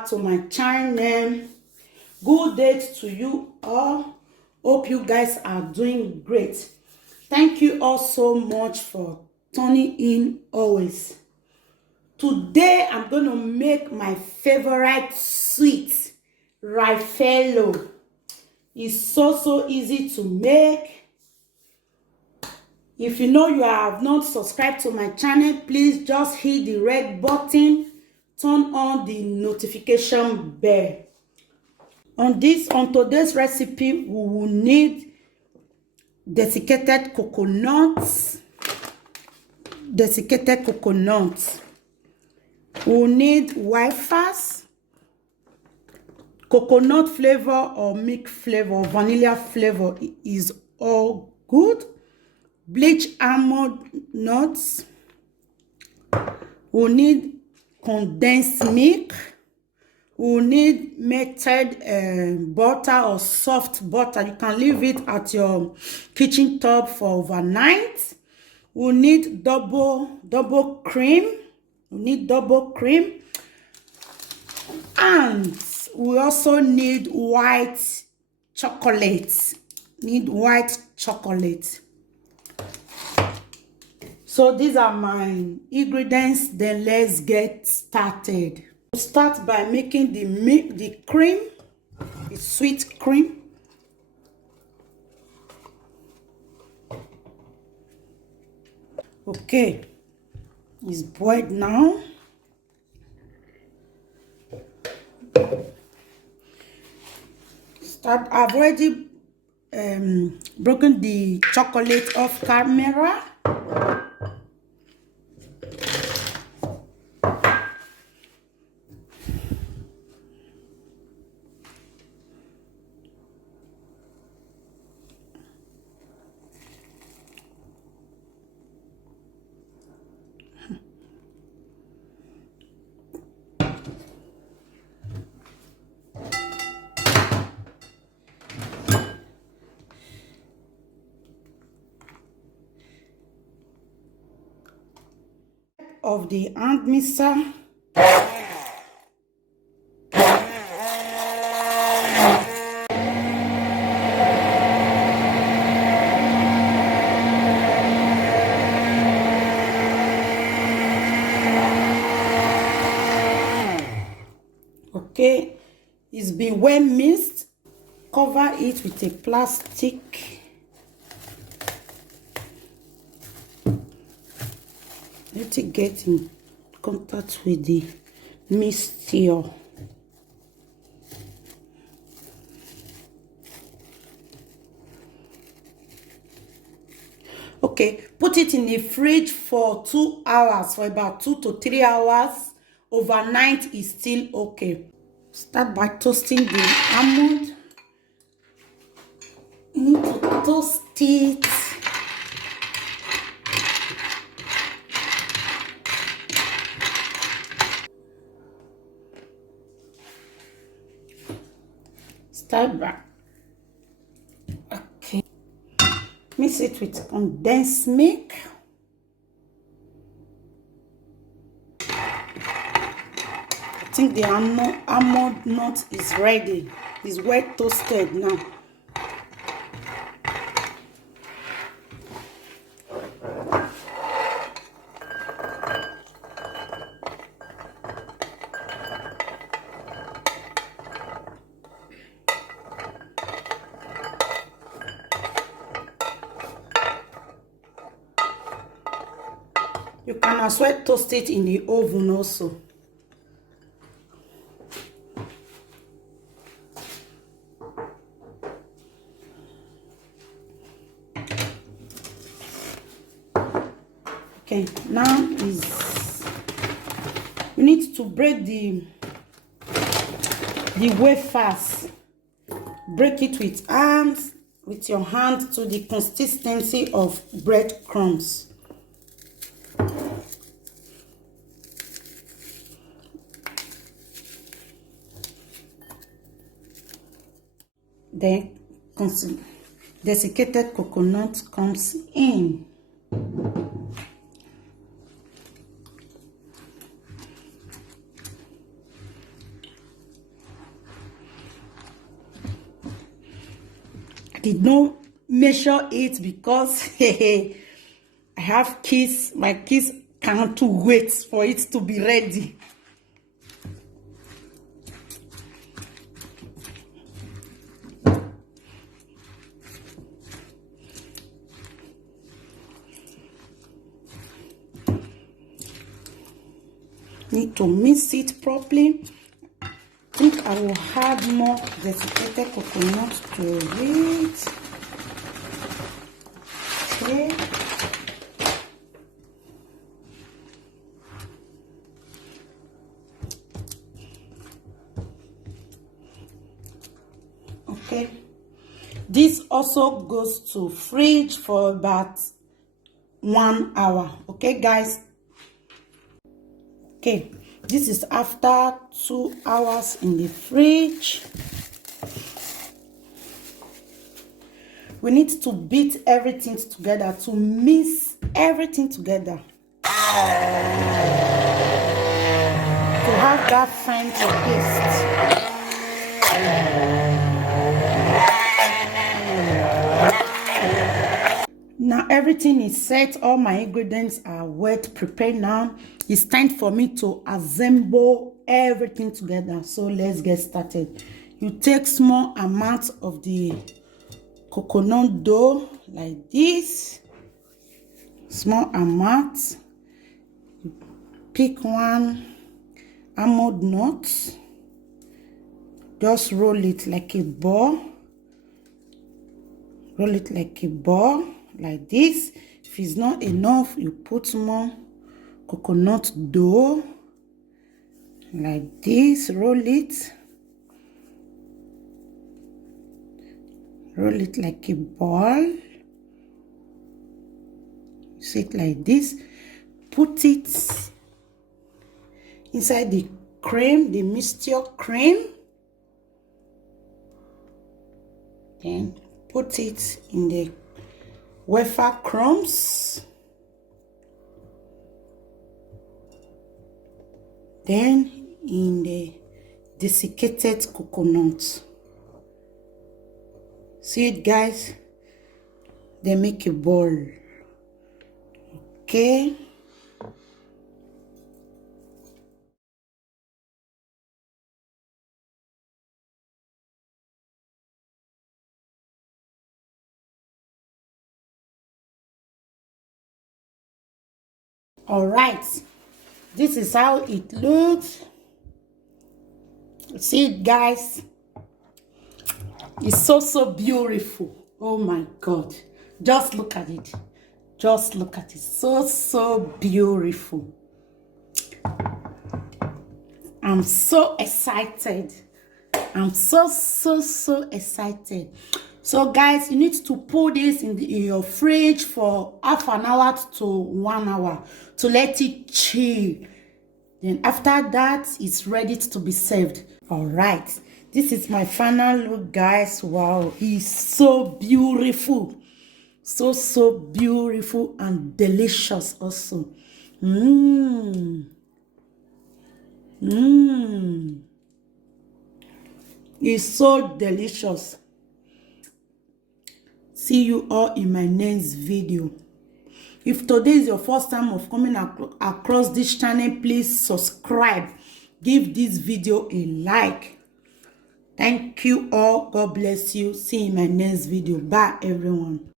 back to my channel. Good day to you all. Hope you guys are doing great. Thank you all so much for tuning in always. Today I'm going to make my favorite sweet, Raffaello. It's so easy to make. If you know you have not subscribed to my channel, please just hit the red button, turn on the notification bell. On today's recipe, we will need desiccated coconuts. We'll need wafers, coconut flavor or milk flavor, vanilla flavor is all good. Bleached almond nuts. We'll need condensed milk. We'll need melted butter or soft butter. You can leave it at your kitchen top for overnight. We'll need double cream. And we also need white chocolate. So these are my ingredients. Then let's get started. We'll start by making the cream, the sweet cream. Okay, it's boiled now. I've already broken the chocolate off camera. Of the hand mixer. Okay, it's been well mixed. Cover it with a plastic. Let it get in contact with the mixture. Okay, put it in the fridge for 2 hours, for about 2 to 3 hours. Overnight is still okay. Start by toasting the almond. You need to toast it. Start by, okay, mix it with condensed milk. I think the almond nut is ready. It's well toasted now. You can as well toast it in the oven also. Okay, now you need to break the wafers. Break it with your hand to the consistency of breadcrumbs. Then desiccated coconut comes in. did not measure it because I have kids. My kids can't wait for it to be ready. Need to mix it properly. I think I will add more desiccated coconut to it. Okay. Okay. This also goes to fridge for about 1 hour. Okay, guys. Okay, this is after 2 hours in the fridge. We need to beat everything together, to mix everything together, to have that fine paste. Now everything is set, all my ingredients are wet, prepared now. It's time for me to assemble everything together. So let's get started. You take small amounts of the coconut dough like this, small amount. You pick one almond nut, just roll it like a ball. Roll it like a ball, like this. If it's not enough, you put more coconut dough, like this. Roll it. Roll it like a ball. See it like this. Put it inside the cream, the mixture cream. Then put it in the wafer crumbs. Then in the desiccated coconut. See it, guys? They make a ball. Okay. All right, this is how it looks. See it, guys? It's so beautiful. Oh my God, just look at it. Just look at it. So beautiful. I'm so excited. I'm so excited. So guys, you need to put this in your fridge for half an hour to 1 hour to let it chill. Then after that, it's ready to be served. All right, this is my final look, guys. Wow, it's so beautiful. So beautiful and delicious also. It's so delicious. See you all in my next video. If today is your first time of coming across this channel, please subscribe. Give this video a like. Thank you all. God bless you. See you in my next video. Bye, everyone.